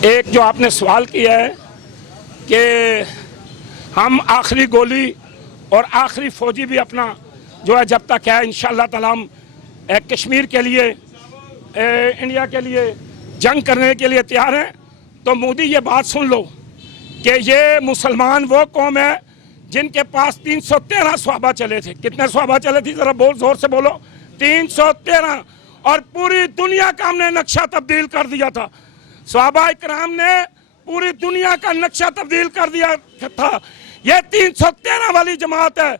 एक जो आपने सवाल किया है कि हम आखिरी गोली और आखिरी फौजी भी अपना जो है जब तक है इंशाअल्लाह ताला हम कश्मीर के लिए इंडिया के लिए जंग करने के लिए तैयार हैं। तो मोदी ये बात सुन लो कि ये मुसलमान वो कौम है जिनके पास 313 सहाबा चले थे। कितने सहाबा चले थे जरा बोल जोर से बोलो, 313। और पूरी दुनिया का हमने नक्शा तब्दील कर दिया था। सहाबा इकराम ने पूरी दुनिया का नक्शा तब्दील कर दिया था। ये 313 वाली जमात है।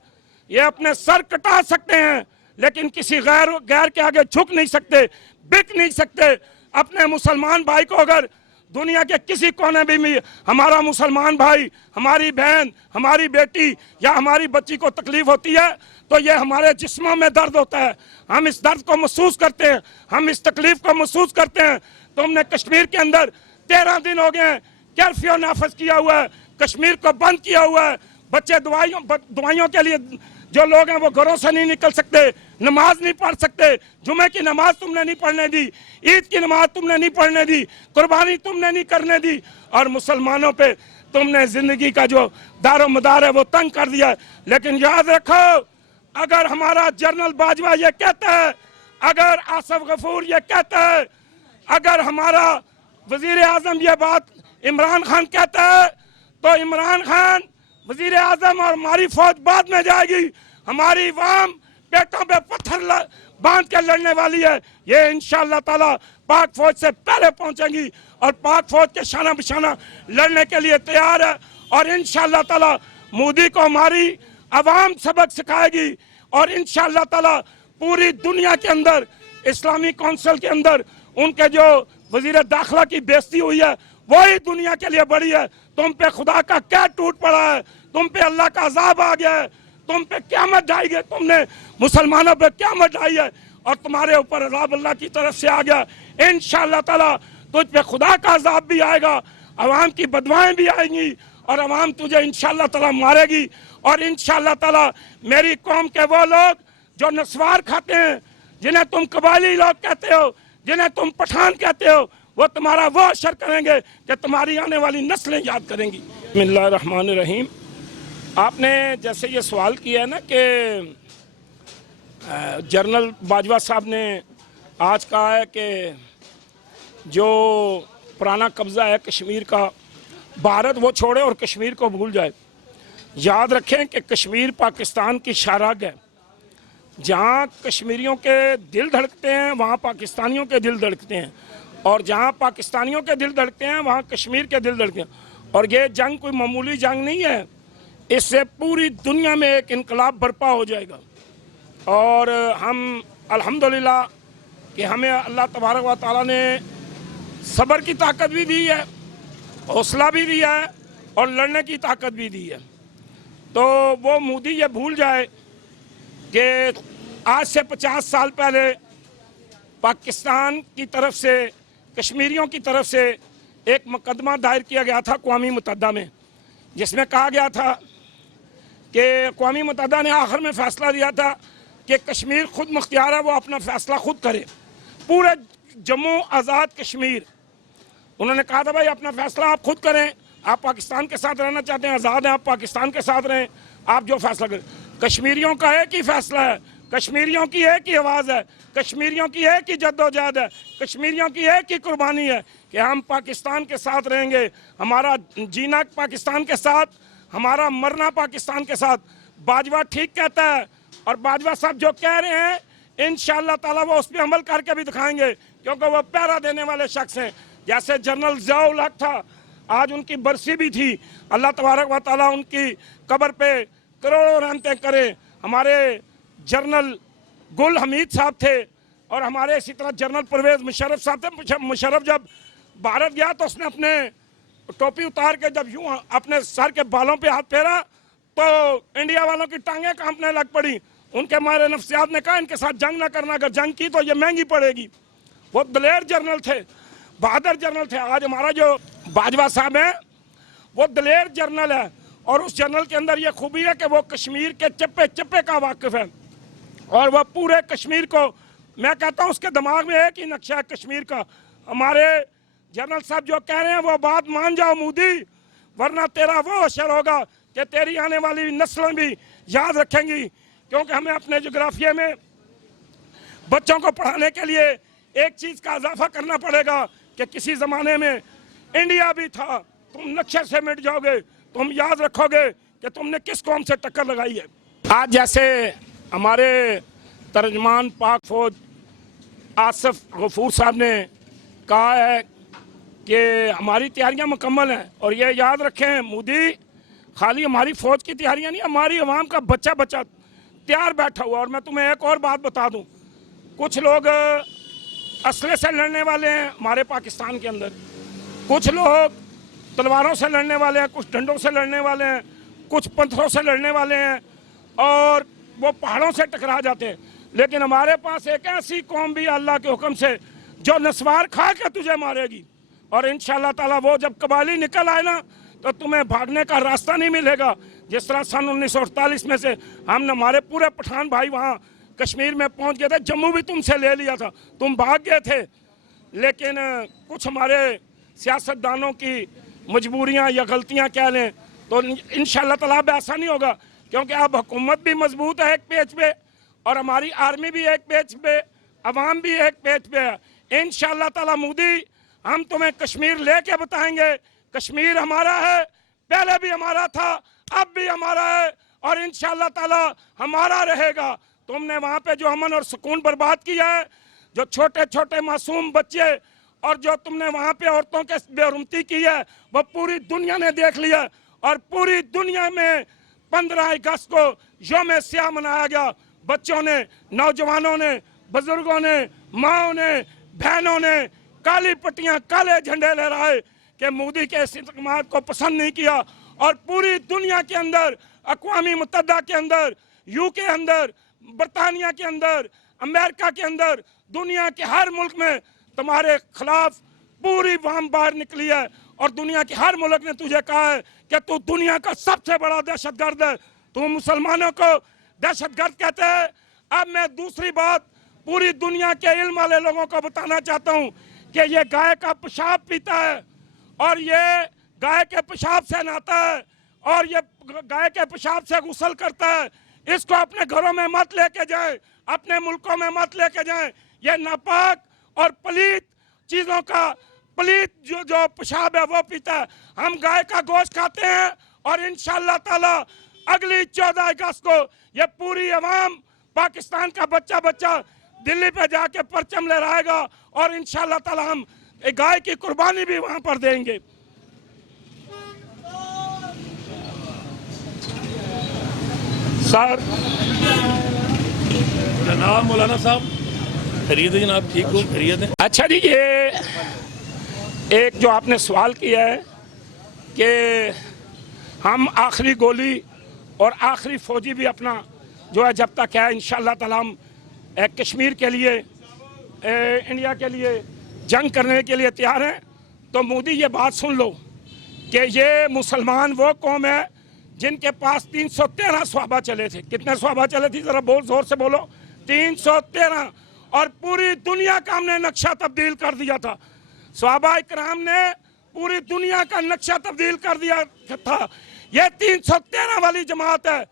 ये अपने सर कटा सकते हैं लेकिन किसी गैर के आगे झुक नहीं सकते, बिक नहीं सकते। अपने मुसलमान भाई को अगर दुनिया के किसी कोने में हमारा मुसलमान भाई, हमारी बहन, हमारी बेटी या हमारी बच्ची को तकलीफ होती है तो ये हमारे जिस्मों में दर्द होता है। हम इस दर्द को महसूस करते हैं, हम इस तकलीफ को महसूस करते हैं। तो हमने कश्मीर के अंदर 13 दिन हो गए कर्फ्यू नाफज किया हुआ है, कश्मीर को बंद किया हुआ है। बच्चे दवाइयों के लिए जो लोग हैं वो घरों से नहीं निकल सकते, नमाज नहीं पढ़ सकते। जुमे की नमाज तुमने नहीं पढ़ने दी, ईद की नमाज तुमने नहीं पढ़ने दी, कुर्बानी तुमने नहीं करने दी, और मुसलमानों पे तुमने जिंदगी का जो दारो मदार है वो तंग कर दिया। लेकिन याद रखो, अगर हमारा जनरल बाजवा ये कहता है, अगर आसिफ गफूर ये कहता है, अगर हमारा वजीर आजम ये बात इमरान खान कहता है, तो इमरान खान, वजीर आजम और हमारी फौज बाद में जाएगी। हमारी वाम पेटों पे पत्थर बांध के लड़ने वाली है। ये इंशाअल्लाह ताला पाक फौज से पहले पहुंचेंगी और पाक फौज के शाना बिशाना लड़ने के लिए तैयार है। और इंशाअल्लाह ताला मोदी को हमारी अवाम सबक सिखाएगी और इंशाअल्लाह ताला पूरी दुनिया के अंदर, इस्लामी काउंसिल के अंदर उनके जो वजीर दाखिला की बेइज्जती हुई है वही दुनिया के लिए बड़ी है। तुम पे खुदा का क्या टूट पड़ा है, तुम पे अल्लाह का अजाब आ गया है, तुम पे क़यामत ढाई गई, तुमने मुसलमानों पे क़यामत ढाई है और तुम्हारे ऊपर अजाब अल्लाह की तरफ से आ गया। इंशाअल्लाह ताला तुझ पे खुदा का अजाब भी आएगा, अवाम की बदवाएं भी आएंगी और अवाम तुझे इंशाअल्लाह ताला मारेगी। और इंशाअल्लाह ताला मेरी कौम के वो लोग जो नस्वार खाते हैं, जिन्हें तुम कबायली लोग कहते हो, जिन्हें तुम पठान कहते हो, वो तुम्हारा वो असर करेंगे कि तुम्हारी आने वाली नस्लें याद करेंगी। बिस्मिल्लाहिर्रहमानिर्रहीम। आपने जैसे ये सवाल किया है ना कि जनरल बाजवा साहब ने आज कहा है कि जो पुराना कब्ज़ा है कश्मीर का, भारत वो छोड़े और कश्मीर को भूल जाए। याद रखें कि कश्मीर पाकिस्तान की शाहराग है। जहाँ कश्मीरियों के दिल धड़कते हैं वहाँ पाकिस्तानियों के दिल धड़कते हैं, और जहाँ पाकिस्तानियों के दिल धड़कते हैं वहाँ कश्मीर के दिल धड़कते हैं। और ये जंग कोई मामूली जंग नहीं है, इससे पूरी दुनिया में एक इनकलाब बर्पा हो जाएगा। और हम अल्हम्दुलिल्लाह कि हमें अल्लाह तबारक व तआला ने सब्र की ताकत भी दी है, हौसला भी दिया है और लड़ने की ताकत भी दी है। तो वो मोदी ये भूल जाए कि आज से 50 साल पहले पाकिस्तान की तरफ से, कश्मीरियों की तरफ से एक मुकदमा दायर किया गया था अक़वामी मुत्तहिदा में, जिसमें कहा गया था कि अक़वामी मुत्तहिदा ने आखिर में फ़ैसला दिया था कि कश्मीर खुद मुख्तियार है, वो अपना फ़ैसला खुद करे। पूरे जम्मू आज़ाद कश्मीर, उन्होंने कहा था भाई अपना फ़ैसला आप खुद करें, आप पाकिस्तान के साथ रहना चाहते हैं आज़ाद हैं, आप पाकिस्तान के साथ रहें, आप जो फ़ैसला करें। कश्मीरियों का एक ही फ़ैसला है, कश्मीरियों की एक ही आवाज़ है, कश्मीरियों की एक ही जद्दोजहद है, कश्मीरियों की एक ही कुर्बानी है कि हम पाकिस्तान के साथ रहेंगे। हमारा जीना पाकिस्तान के साथ, हमारा मरना पाकिस्तान के साथ। बाजवा ठीक कहता है और बाजवा साहब जो कह रहे हैं इंशाअल्लाह ताला वो उस पर अमल करके भी दिखाएंगे, क्योंकि वो पहरा देने वाले शख्स हैं। जैसे जनरल ज़िया-उल हक था, आज उनकी बरसी भी थी। अल्लाह तबारक व तआला उनकी कब्र पे करोड़ों रहमतें करें। हमारे जनरल गुल हमीद साहब थे और हमारे इसी तरह जनरल परवेज़ मुशर्रफ साहब थे। मुशर्रफ जब भारत गया तो उसने अपने टोपी उतार के जब यूँ अपने सर के बालों पे हाथ फेरा तो इंडिया वालों की टांगें कांपने लग पड़ी। उनके मारे नफ्सियात ने कहा इनके साथ जंग ना करना, अगर जंग की तो ये महंगी पड़ेगी। वो दलेर जनरल थे, बहादुर जनरल थे। आज हमारा जो बाजवा साहब है वो दलेर जनरल है और उस जनरल के अंदर ये खूबी है कि वो कश्मीर के चप्पे चप्पे का वाकिफ़ है और वह पूरे कश्मीर को, मैं कहता हूँ उसके दिमाग में एक ही नक्शा है कश्मीर का। हमारे जनरल साहब जो कह रहे हैं वो बात मान जाओ मोदी, वरना तेरा वो असर होगा कि तेरी आने वाली नस्लें भी याद रखेंगी। क्योंकि हमें अपने जोग्राफिया में बच्चों को पढ़ाने के लिए एक चीज़ का इजाफा करना पड़ेगा कि किसी ज़माने में इंडिया भी था, तुम नक्शे से मिट जाओगे, तुम याद रखोगे कि तुमने किस कौम से टक्कर लगाई है। आज जैसे हमारे तर्जमान पाक फौज आसिफ गफूर साहब ने कहा है कि हमारी तैयारियां मुकम्मल हैं, और ये याद रखें मोदी, खाली हमारी फ़ौज की तैयारियां नहीं, हमारी आवाम का बच्चा बच्चा तैयार बैठा हुआ। और मैं तुम्हें एक और बात बता दूं, कुछ लोग असले से लड़ने वाले हैं हमारे पाकिस्तान के अंदर, कुछ लोग तलवारों से लड़ने वाले हैं, कुछ डंडों से लड़ने वाले हैं, कुछ पत्थरों से लड़ने वाले हैं, और वो पहाड़ों से टकरा जाते हैं। लेकिन हमारे पास एक ऐसी कौम भी अल्लाह के हुक्म से जो नस्वार खा के तुझे मारेगी, और इंशाअल्लाह ताला वो जब कबाली निकल आए ना तो तुम्हें भागने का रास्ता नहीं मिलेगा। जिस तरह सन 1948 में से हमने, हमारे पूरे पठान भाई वहाँ कश्मीर में पहुँच गए थे, जम्मू भी तुमसे ले लिया था, तुम भाग गए थे। लेकिन कुछ हमारे सियासतदानों की मजबूरियाँ या गलतियाँ कह लें तो इंशाअल्लाह ताला अब ऐसा नहीं होगा, क्योंकि अब हुकूमत भी मजबूत है एक पेज पे, और हमारी आर्मी भी एक पेज पे, अवाम भी एक पेज पे है। इंशाअल्लाह ताला मोदी, हम तुम्हें कश्मीर लेके बताएंगे, कश्मीर हमारा है, पहले भी हमारा था, अब भी हमारा है, और इंशाअल्लाह ताला हमारा रहेगा। तुमने वहाँ पे जो अमन और सुकून बर्बाद किया है, जो छोटे छोटे मासूम बच्चे, और जो तुमने वहाँ पे औरतों के बेरुमती की है, वो पूरी दुनिया ने देख लिया। और पूरी दुनिया में 15 अगस्त को यौम स्याह मनाया गया। बच्चों ने, नौजवानों ने, बुजुर्गों ने, माँओं ने, बहनों ने काली पट्टियाँ, काले झंडे लहराए कि मोदी के इस इक़दाम को पसंद नहीं किया। और पूरी दुनिया के अंदर, अक़वामी मुत्तहिदा के अंदर, यूके अंदर, बरतानिया के अंदर, अमेरिका के अंदर, दुनिया के हर मुल्क में तुम्हारे खिलाफ पूरी वाम बाहर निकली है। और दुनिया के हर मुल्क ने तुझे कहा है कि तू दुनिया का सबसे बड़ा दहशतगर्द है, तू मुसलमानों को दहशतगर्द कहते हैं। अब मैं दूसरी बात पूरी दुनिया के इल्म वाले लोगों को बताना चाहता हूँ कि ये गाय का पेशाब पीता है, और ये गाय के पेशाब से नहाता है, और ये गाय के पेशाब से गुस्ल करता है। इसको अपने घरों में मत लेके जाएं, अपने मुल्कों में मत लेके जाएं। ये नापाक और पलीत चीज़ों का, पलीत जो पेशाब है वो पीता है। हम गाय का गोश्त खाते हैं, और इंशाअल्लाह ताला अगली 14 अगस्त को ये पूरी अवाम, पाकिस्तान का बच्चा बच्चा दिल्ली पे जाके परचम लहराएगा, और इंशाअल्लाह ताला हम एक गाय की कुर्बानी भी वहाँ पर देंगे। सर जनाब मौलाना साहब, खैरियत है जनाब? ठीक हो? खैरियत है? अच्छा जी, ये एक जो आपने सवाल किया है कि हम आखिरी गोली और आखिरी फौजी भी अपना जो है जब तक है, इंशाअल्लाह ताला हम कश्मीर के लिए, इंडिया के लिए जंग करने के लिए तैयार हैं। तो मोदी ये बात सुन लो कि ये मुसलमान वो कौम है जिनके पास 313 सहाबा चले थे। कितने सहाबा चले थे? ज़रा बोल, जोर से बोलो। 313। और पूरी दुनिया का हमने नक्शा तब्दील कर दिया था। सहाबा इकराम ने पूरी दुनिया का नक्शा तब्दील कर दिया था। ये 313 वाली जमात है।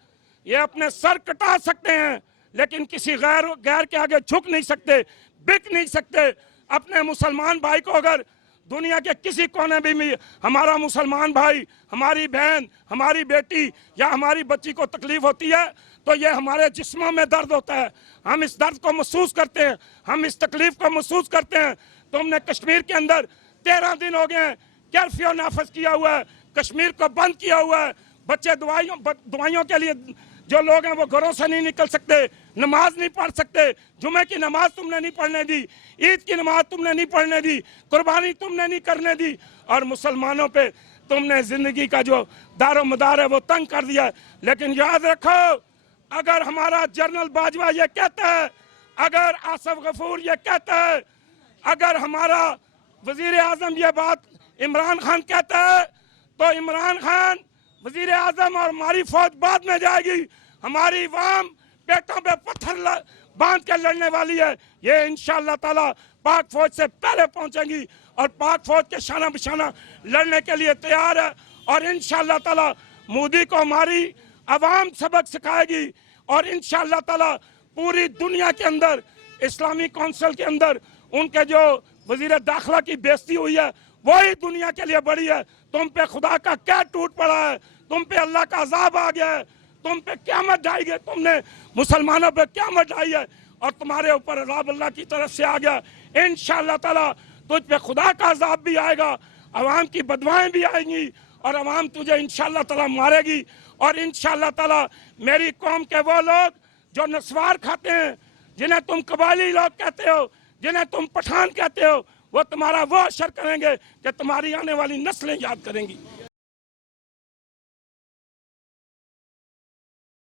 ये अपने सर कटा सकते हैं, लेकिन किसी गैर के आगे झुक नहीं सकते, बिक नहीं सकते। अपने मुसलमान भाई को अगर दुनिया के किसी कोने भी हमारा मुसलमान भाई, हमारी बहन, हमारी बेटी या हमारी बच्ची को तकलीफ होती है, तो ये हमारे जिस्मों में दर्द होता है। हम इस दर्द को महसूस करते हैं, हम इस तकलीफ को महसूस करते हैं। तो हमने कश्मीर के अंदर 13 दिन हो गए कर्फ्यू नाफज किया हुआ है, कश्मीर को बंद किया हुआ है। बच्चे दवाइयों के लिए जो लोग हैं वो घरों से नहीं निकल सकते, नमाज नहीं पढ़ सकते। जुमे की नमाज तुमने नहीं पढ़ने दी, ईद की नमाज तुमने नहीं पढ़ने दी, कुर्बानी तुमने नहीं करने दी, और मुसलमानों पे तुमने ज़िंदगी का जो दारो मदार है वो तंग कर दिया है। लेकिन याद रखो, अगर हमारा जनरल बाजवा ये कहता है, अगर आसिफ गफूर ये कहता है, अगर हमारा वज़ीर आज़म ये बात इमरान खान कहता है, तो इमरान खान, वज़ीर आज़म और हमारी फौज बाद में जाएगी। हमारी वाम पेटों पे पत्थर बांध के लड़ने वाली है। ये इंशाअल्लाह ताला पाक फौज से पहले पहुंचेंगी, और पाक फौज के शाना बिशाना लड़ने के लिए तैयार है। और इंशाअल्लाह ताला मोदी को हमारी अवाम सबक सिखाएगी और इंशाअल्लाह ताला पूरी दुनिया के अंदर इस्लामी काउंसिल के अंदर उनके जो वजीर दाखिला की बेइज्जती हुई है वही दुनिया के लिए बड़ी है। तुम पे खुदा का क्या टूट पड़ा है, तुम पे अल्लाह का अजाब आ गया है, तुम पे क़यामत ढाई गई, तुमने मुसलमानों पे क़यामत ढाई है और तुम्हारे ऊपर अजाब अल्लाह की तरफ से आ गया। इंशाअल्लाह ताला तुझ पे खुदा का अजाब भी आएगा, अवाम की बदवाएं भी आएंगी और अवाम तुझे इंशाअल्लाह ताला मारेगी। और इंशाअल्लाह ताला मेरी कौम के वो लोग जो नस्वार खाते हैं, जिन्हें तुम कबायली लोग कहते हो, जिन्हें तुम पठान कहते हो, वो तुम्हारा वो असर करेंगे कि तुम्हारी आने वाली नस्लें याद करेंगी।